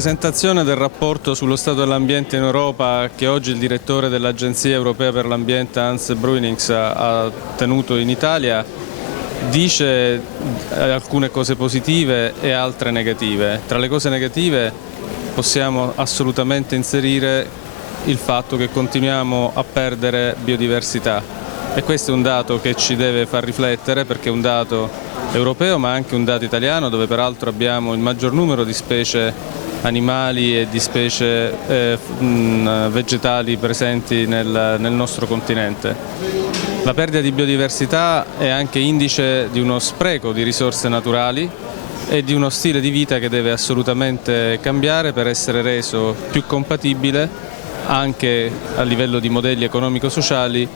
Presentazione del rapporto sullo stato dell'ambiente in Europa che oggi il direttore dell'Agenzia europea per l'ambiente Hans Bruynings ha tenuto in Italia dice alcune cose positive e altre negative. Tra le cose negative possiamo assolutamente inserire il fatto che continuiamo a perdere biodiversità e questo è un dato che ci deve far riflettere perché è un dato europeo ma anche un dato italiano dove peraltro abbiamo il maggior numero di specie animali e di specie vegetali presenti nel nostro continente. La perdita di biodiversità è anche indice di uno spreco di risorse naturali e di uno stile di vita che deve assolutamente cambiare per essere reso più compatibile anche a livello di modelli economico-sociali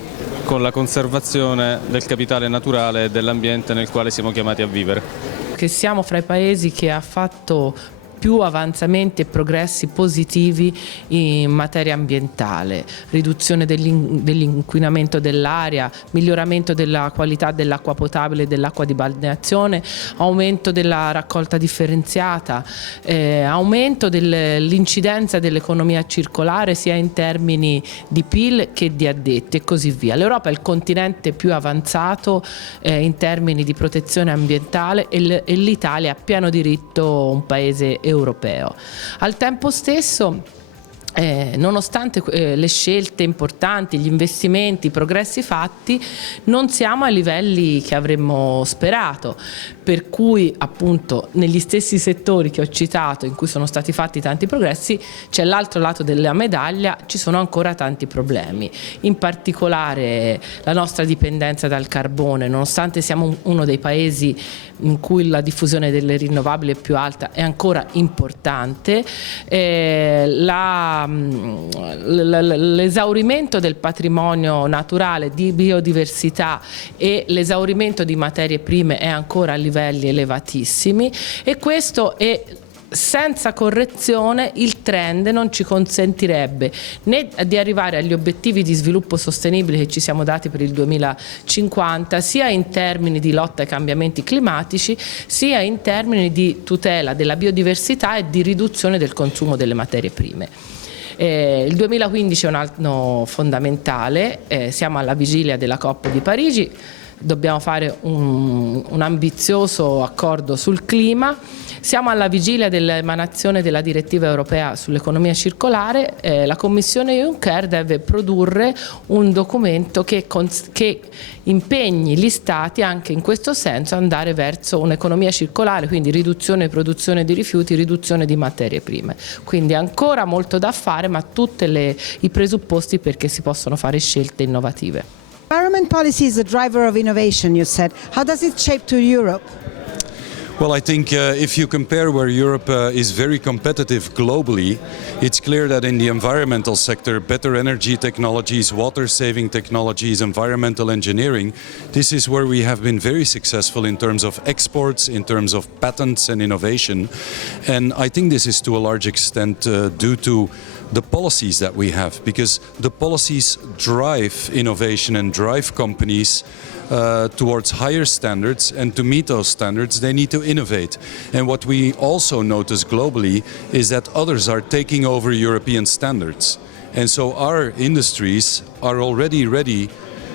con la conservazione del capitale naturale e dell'ambiente nel quale siamo chiamati a vivere. Che siamo fra i paesi che ha fatto più avanzamenti e progressi positivi in materia ambientale, riduzione dell'inquinamento dell'aria, miglioramento della qualità dell'acqua potabile e dell'acqua di balneazione, aumento della raccolta differenziata, aumento dell'incidenza dell'economia circolare sia in termini di PIL che di addetti e così via. L'Europa è il continente più avanzato in termini di protezione ambientale e l'Italia è a pieno diritto un paese europeo. Al tempo stesso nonostante le scelte importanti, gli investimenti, i progressi fatti, non siamo ai livelli che avremmo sperato, per cui appunto negli stessi settori che ho citato in cui sono stati fatti tanti progressi c'è l'altro lato della medaglia, ci sono ancora tanti problemi, in particolare la nostra dipendenza dal carbone, nonostante siamo uno dei paesi in cui la diffusione delle rinnovabili è più alta, è ancora importante, l'esaurimento del patrimonio naturale di biodiversità e l'esaurimento di materie prime è ancora a livelli elevatissimi e questo è senza correzione il trend non ci consentirebbe né di arrivare agli obiettivi di sviluppo sostenibile che ci siamo dati per il 2050 sia in termini di lotta ai cambiamenti climatici sia in termini di tutela della biodiversità e di riduzione del consumo delle materie prime. Il 2015 è un anno fondamentale, siamo alla vigilia della COP di Parigi, dobbiamo fare un ambizioso accordo sul clima, siamo alla vigilia dell'emanazione della direttiva europea sull'economia circolare, la Commissione Juncker deve produrre un documento che impegni gli Stati anche in questo senso ad andare verso un'economia circolare, quindi riduzione e produzione di rifiuti, riduzione di materie prime. Quindi ancora molto da fare, ma tutti i presupposti perché si possono fare scelte innovative. Environment policy is a driver of innovation, you said. How does it shape to Europe? Well, I think if you compare where Europe is very competitive globally, it's clear that in the environmental sector, better energy technologies, water-saving technologies, environmental engineering, this is where we have been very successful in terms of exports, in terms of patents and innovation. And I think this is to a large extent due to the policies that we have, because the policies drive innovation and drive companies towards higher standards, and to meet those standards they need to innovate. And what we also notice globally is that others are taking over European standards, and so our industries are already ready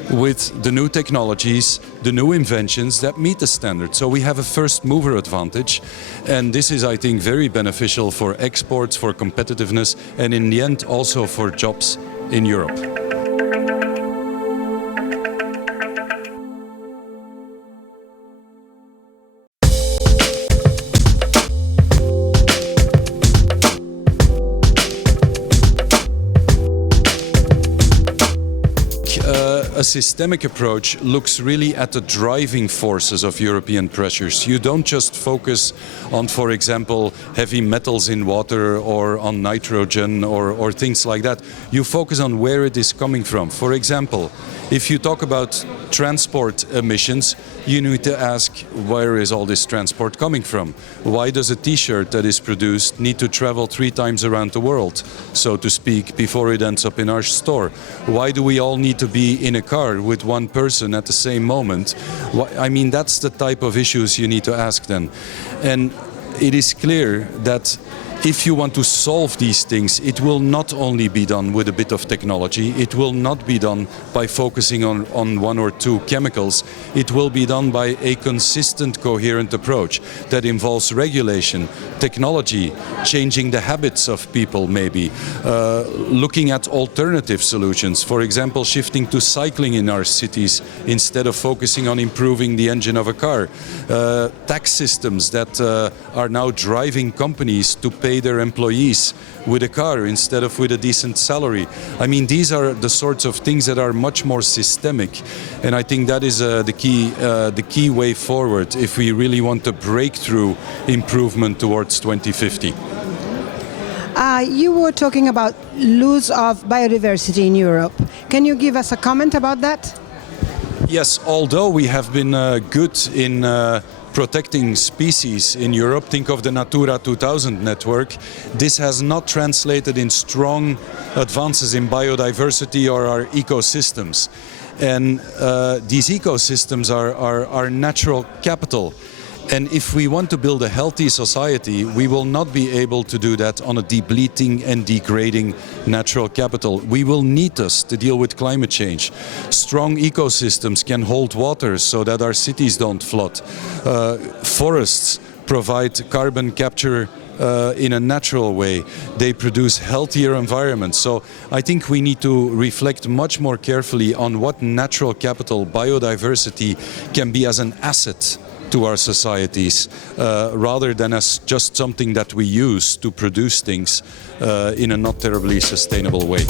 with the new technologies, the new inventions that meet the standard. So we have a first mover advantage, and this is, I think, very beneficial for exports, for competitiveness, and in the end also for jobs in Europe. A systemic approach looks really at the driving forces of European pressures. You don't just focus on, for example, heavy metals in water or on nitrogen or things like that. You focus on where it is coming from. For example, if you talk about transport emissions, you need to ask, where is all this transport coming from? Why does a t-shirt that is produced need to travel 3 times around the world, so to speak, before it ends up in our store? Why do we all need to be in a car with one person at the same moment? I mean, that's the type of issues you need to ask then. And it is clear that if you want to solve these things, it will not only be done with a bit of technology, it will not be done by focusing on one or two chemicals, it will be done by a consistent, coherent approach that involves regulation, technology, changing the habits of people maybe, looking at alternative solutions, for example, shifting to cycling in our cities instead of focusing on improving the engine of a car, tax systems that are now driving companies to pay their employees with a car instead of with a decent salary. I mean, these are the sorts of things that are much more systemic, and I think that is the key way forward if we really want a breakthrough improvement towards 2050. You were talking about loss of biodiversity in Europe. Can you give us a comment about that? Yes, although we have been good in protecting species in Europe, think of the Natura 2000 network, this has not translated in strong advances in biodiversity or our ecosystems. And these ecosystems are natural capital. And if we want to build a healthy society, we will not be able to do that on a depleting and degrading natural capital. We will need us to deal with climate change. Strong ecosystems can hold water so that our cities don't flood. Forests provide carbon capture in a natural way. They produce healthier environments. So I think we need to reflect much more carefully on what natural capital, biodiversity, can be as an asset to our societies, rather than as just something that we use to produce things in a not terribly sustainable way.